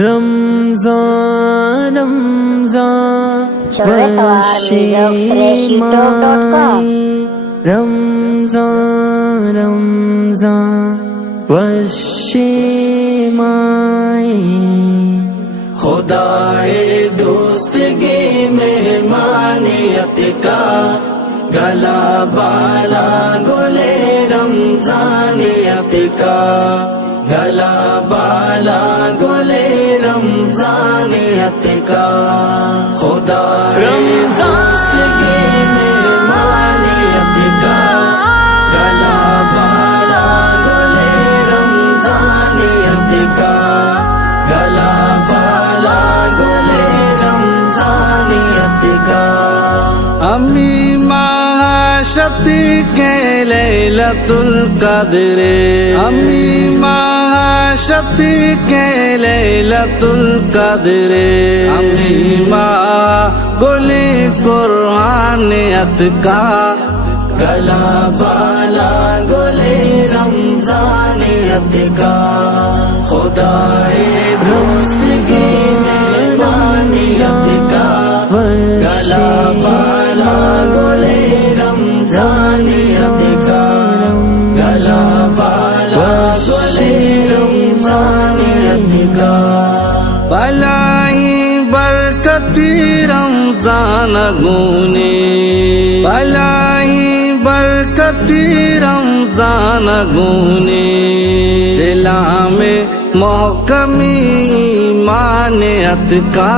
رمضان رمضان شعرتوارvlogsfreshyoutube.com رمضان رمضان والشمائی خدائے دوستگی مہمانیت کا گلا بالا گلے رمضانیت کا گلا بالا گلے رمضانیت کا خدائے دوستگی مہمانیت کا گلا بالا گلے رمضانیت کا گلا بالا گلے رمضانیت کا امی ماہ شفیع لیلۃ القدر امی ماہ شفیع لیلۃ القدر امی ماہ گلی قرآنیت کا گلا بالا گلے رمضانیت کا خدائے دوستگی مہمانیت کا گلا بالا گلے رمضانیت کا گلا بالا گلے رمضانیت کا بلائی برکتی رمضان گونے بلائی برکتی رمضان گونے دلا میں محکمی ایمانیت کا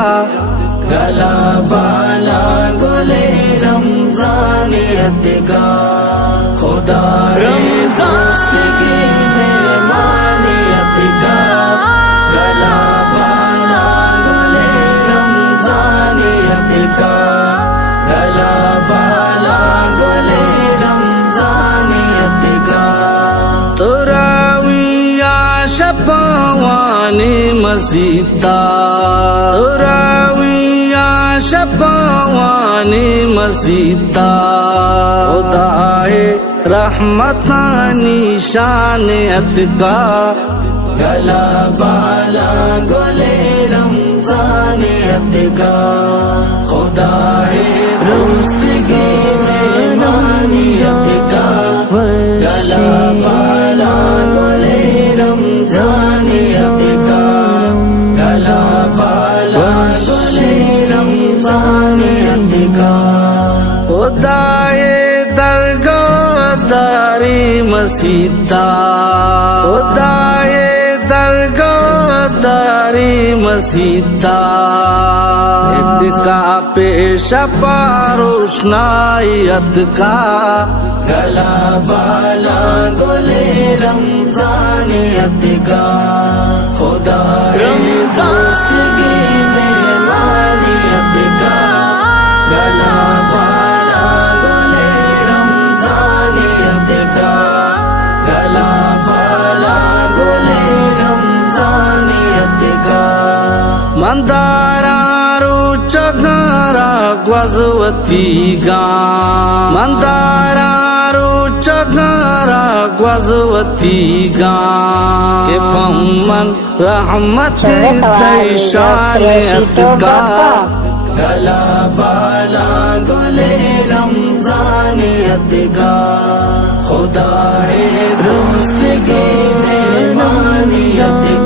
گلا بالا گلے رمضانیت کا خدائے دوستگی مہمانیت کا گلا بالا گلے رمضانیت کا گلا بالا گلے رمضانیت کا تراویہ شپوانی مسیطہ تراویہ شپوانی مسیطہ خدائے رحمتانی شانیت کا گلا بالا گلے رمضانیت کا خدائے دوستگی مہمانیت کا گلا بالا گلے رمضانیت کا گلا بالا گلے رمضانیت کا خدائے درگاہ داری مسیطہ خدائے درگاہ داری مسیطہ اتقا پیش روشنائیت کا گلا بالا گلے رمضانیت کا خدائے دوستگی مہمانیت کا گلا بالا گلے رمضانیت کا گلا بالا گلے رمضانیت کا مندارا روچگارا گوزوتی گا مندارا روچگارا گوزوتی گا کہ پمن رحمت دیشانیت کا گلا بالا گلے رمضانیت کا خدائے دوستگی مہمانیت